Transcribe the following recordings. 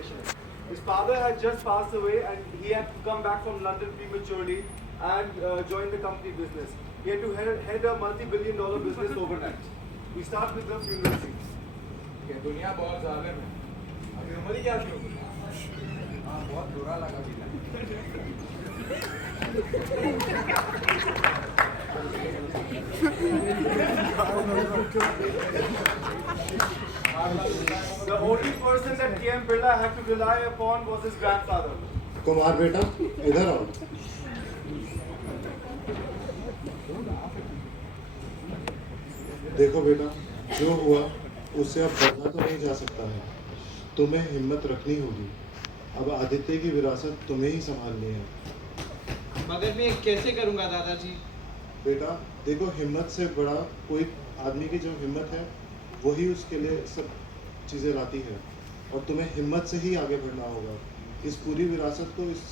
transformation. His father had just passed away and he had come back from London prematurely and joined the company business. He had to head a multi-billion-dollar business overnight. We start with the funeral scenes. दुनिया बहुत जालिम है. अभी उम्र ही क्या थी? हाँ, बहुत बुरा लगा भी. The only person that KM Birla had to rely upon was his grandfather. Kumar बेटा इधर आओ. देखो बेटा, जो हुआ उससे अब बदला तो नहीं जा सकता है. तुम्हें हिम्मत रखनी होगी. अब आदित्य की विरासत तुम्हें ही संभालनी है. मगर मैं कैसे करूंगा दादाजी? बेटा देखो, हिम्मत से बड़ा कोई आदमी की जो हिम्मत है वही उसके लिए सब चीज़ें लाती है. और तुम्हें हिम्मत से ही आगे बढ़ना होगा. इस पूरी विरासत को, इस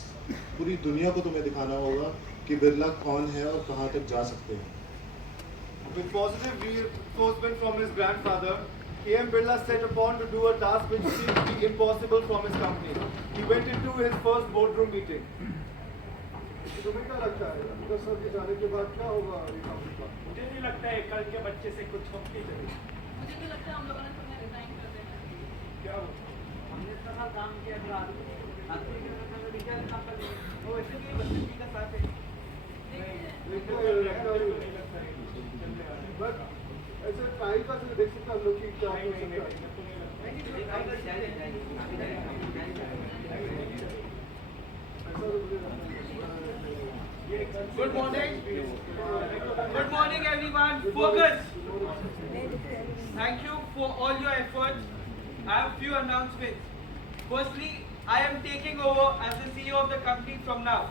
पूरी दुनिया को तुम्हें दिखाना होगा कि बिरला कौन है और कहाँ तक जा सकते हैं. With positive reinforcement from his grandfather, KM Birla set upon to do a task which seemed to be impossible from his company. He went into his first boardroom meeting. तुम्हें क्या लगता है, 10 साल के जाने के बाद क्या होगा? मुझे नहीं लगता है कल के बच्चे से कुछ होती है. मुझे तो लगता है हम लोगों ने तुम्हें रिजाइन कर देना है. क्या होगा? हमने इतना साल काम किया तो आदमी के विचार काम कर दिया. वो ऐसे भी बच्चे का साथ है. बट ऐसे ट्राई का से देख सकते हैं हम लोग कि क्या हो सकता है. Good morning. Good morning everyone. Focus. Thank you for all your efforts. I have few announcements. Firstly, I am taking over as the CEO of the company from now.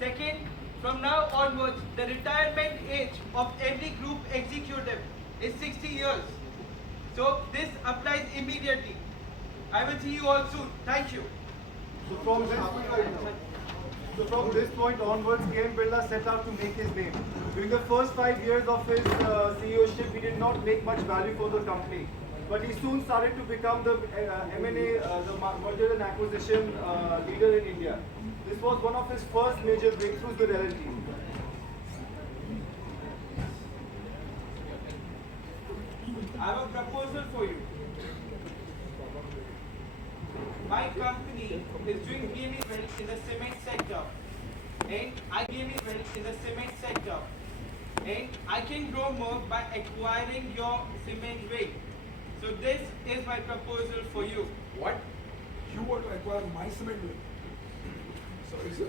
Second, from now onwards, the retirement age of every group executive is 60 years. So this applies immediately. I will see you all soon. Thank you. So from this point onwards, KM Birla set out to make his name. During the first 5 years of his CEOship, he did not make much value for the company. But he soon started to become the M&A, the merger and acquisition leader in India. This was one of his first major breakthroughs with L&T. I have a proposal for you. My company is doing really well in the cement sector, and I can grow more by acquiring your cement rig. So this is my proposal for you. What? You want to acquire my cement mill? Sorry, sir.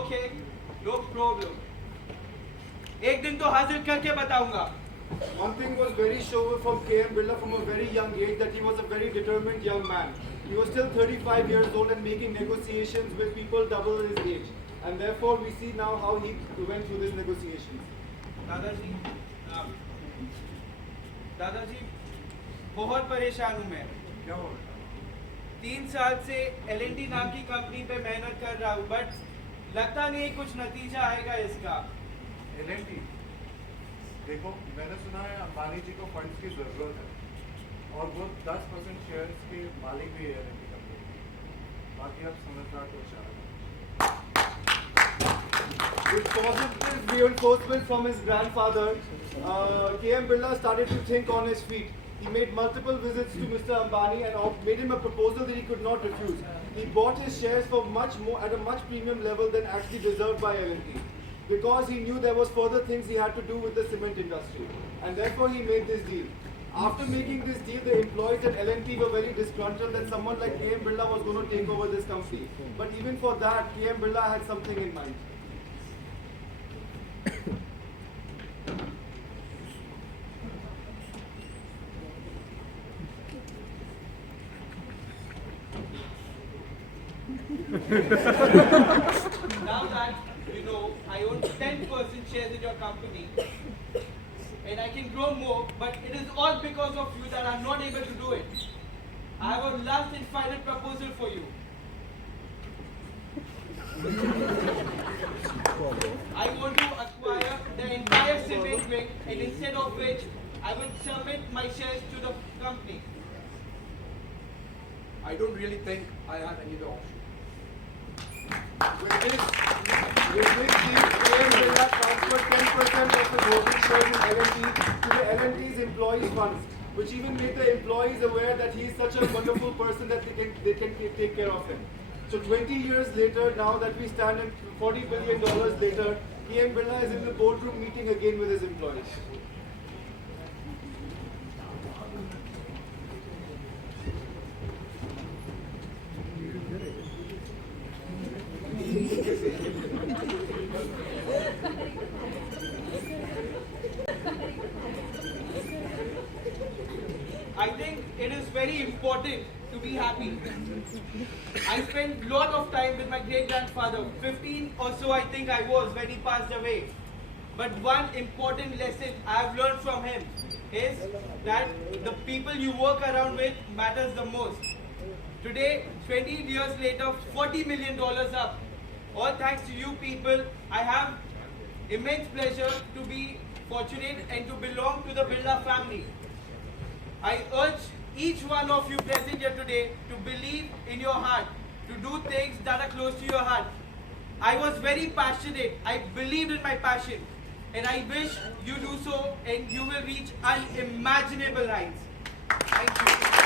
Okay, no problem. एक दिन तो हाजिर करके बताऊंगा. One thing was very sure from KM Birla from a very young age, that he was a very determined young man. He was still 35 years old and making negotiations with people double his age. And therefore we see now how he went through these negotiations. दादाजी बहुत परेशान हूँ मैं. क्या हो? 3 साल से L&T नाम की कंपनी पे मेहनत कर रहा हूँ, बट लगता नहीं कुछ नतीजा आएगा इसका. L&T, देखो मैंने सुना है अंबानी जी को फंड्स की जरूरत है और वो 10% शेयर्स के मालिक भी है L&T कंपनी. बाकी आप समझदार तो चाहेंगे. With positive reinforcement from his grandfather, KM Birla started to think on his feet. He made multiple visits to Mr. Ambani and made him a proposal that he could not refuse. He bought his shares for much more at a much premium level than actually deserved by L&T, because he knew there was further things he had to do with the cement industry, and therefore he made this deal. After making this deal, the employees at L&T were very disgruntled that someone like KM Birla was going to take over this company. But even for that, KM Birla had something in mind. Now that you know I own 10% shares in your company, and I can grow more, but it is all because of you that I'm not able to do it. I have a last and final proposal for you. I want to acquire the entire cement rig, and instead of which, I will submit my shares to the company. I don't really think I have any other option. With this deal, KM Birla transferred 10% of his voting shares in L&T to the L&T's employees' funds, which even made the employees aware that he is such a wonderful person that they can take care of him. So 20 years later, now that we stand at $40 billion later, KM Birla is in the boardroom meeting again with his employees. I think it is very important to be happy. I spent a lot of time with my great-grandfather, 15 or so I think I was when he passed away. But one important lesson I have learned from him is that the people you work around with matters the most. Today, 20 years later, $40 million up. All thanks to you people, I have immense pleasure to be fortunate and to belong to the Birla family. I urge each one of you present here today to believe in your heart, to do things that are close to your heart. I was very passionate. I believed in my passion. And I wish you do so and you will reach unimaginable heights. Thank you.